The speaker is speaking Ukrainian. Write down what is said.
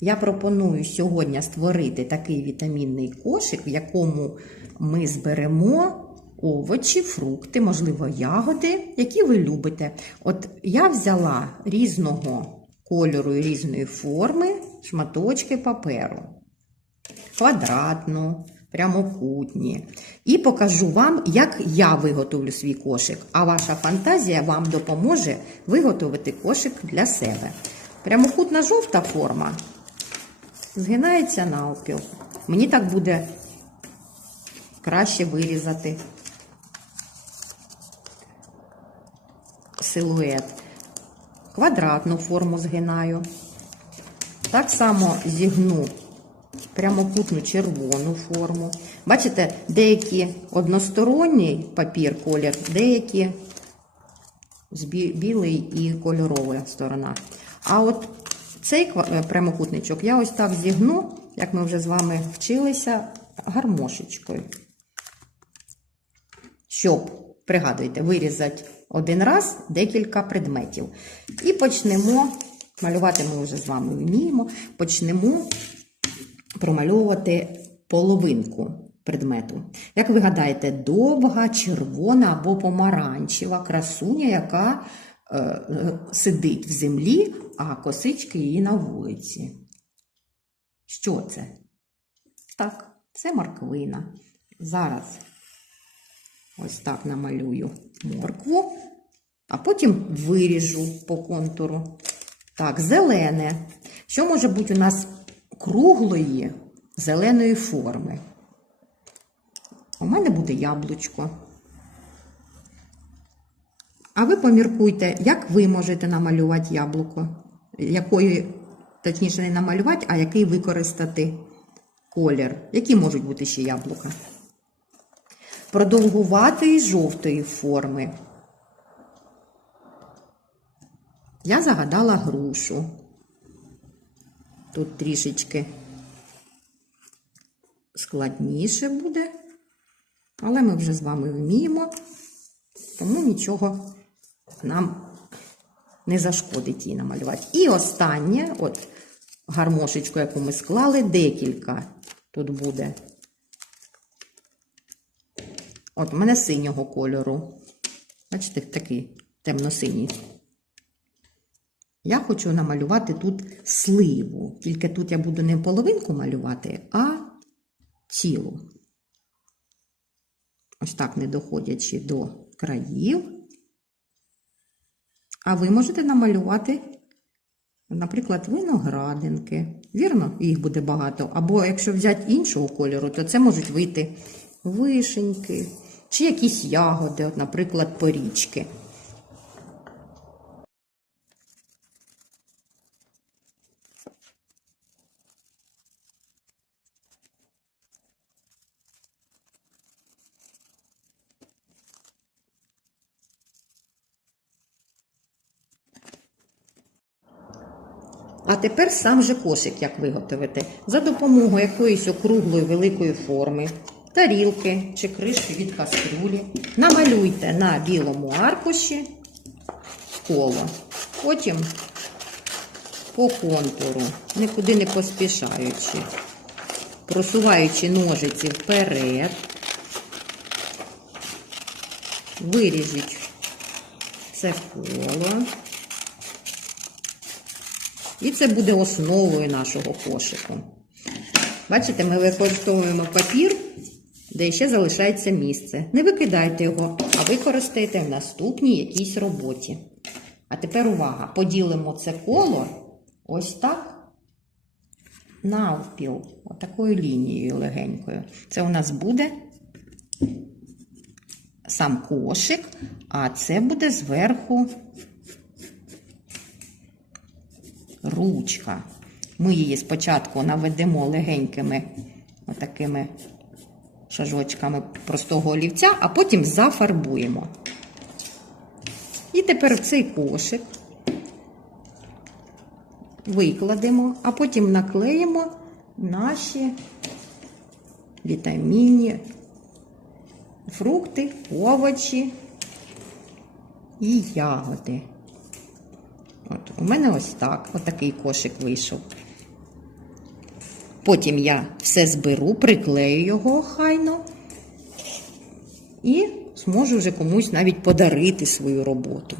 Я пропоную сьогодні створити такий вітамінний кошик, в якому ми зберемо. Овочі, фрукти, можливо, ягоди, які ви любите. От я взяла різного кольору і різної форми шматочки паперу, квадратну, прямокутні. І покажу вам, як я виготовлю свій кошик, а ваша фантазія вам допоможе виготовити кошик для себе. Прямокутна жовта форма згинається на опіл. Мені так буде краще вирізати силует. Квадратну форму згинаю. Так само зігну прямокутну червону форму. Бачите, деякі односторонній папір колір, деякі білий і кольорова сторона. А от цей е, прямокутничок я ось так зігну, як ми вже з вами вчилися, гармошечкою. Щоб, пригадуйте, вирізати один раз декілька предметів. І почнемо, малювати ми вже з вами вміємо, почнемо промальовувати половинку предмету. Як ви гадаєте, довга, червона або помаранчева красуня, яка Е, сидить в землі, а косички її на вулиці. Що це? Так, це морквина. Зараз ось так намалюю моркву, а потім виріжу по контуру. Так, зелене. Що може бути у нас круглої зеленої форми? У мене буде яблучко. А ви поміркуйте, як ви можете намалювати яблуко, якої, точніше, не намалювати, а який використати колір. Які можуть бути ще яблука? Продовгуватої жовтої форми. Я загадала грушу. Тут трішечки складніше буде, але ми вже з вами вміємо, тому нічого нам не зашкодить її намалювати. І останнє, от гармошечку, яку ми склали, декілька тут буде. От, в мене синього кольору. Бачите, такий темно-синій. Я хочу намалювати тут сливу. Тільки тут я буду не половинку малювати, а тіло. Ось так, не доходячи до країв. А ви можете намалювати, наприклад, виноградинки. Вірно, їх буде багато. Або якщо взяти іншого кольору, то це можуть вийти вишеньки чи якісь ягоди, от, наприклад, порічки. А тепер сам же кошик як виготовити за допомогою якоїсь округлої великої форми, тарілки чи кришки від каструлі. Намалюйте на білому аркуші коло. Потім по контуру, нікуди не поспішаючи, просуваючи ножиці вперед, виріжіть це коло. І це буде основою нашого кошику. Бачите, ми використовуємо папір, де ще залишається місце. Не викидайте його, а використайте в наступній якійсь роботі. А тепер увага! Поділимо це коло ось так навпіл, отакою лінією легенькою. Це у нас буде сам кошик, а це буде зверху булочка. Ми її спочатку наведемо легенькими отакими шажочками простого олівця, а потім зафарбуємо. І тепер цей кошик викладемо, а потім наклеїмо наші вітамінні фрукти, овочі і ягоди. От, У мене ось так, отакий кошик вийшов. Потім я все зберу, приклею його хайно і зможу вже комусь навіть подарити свою роботу.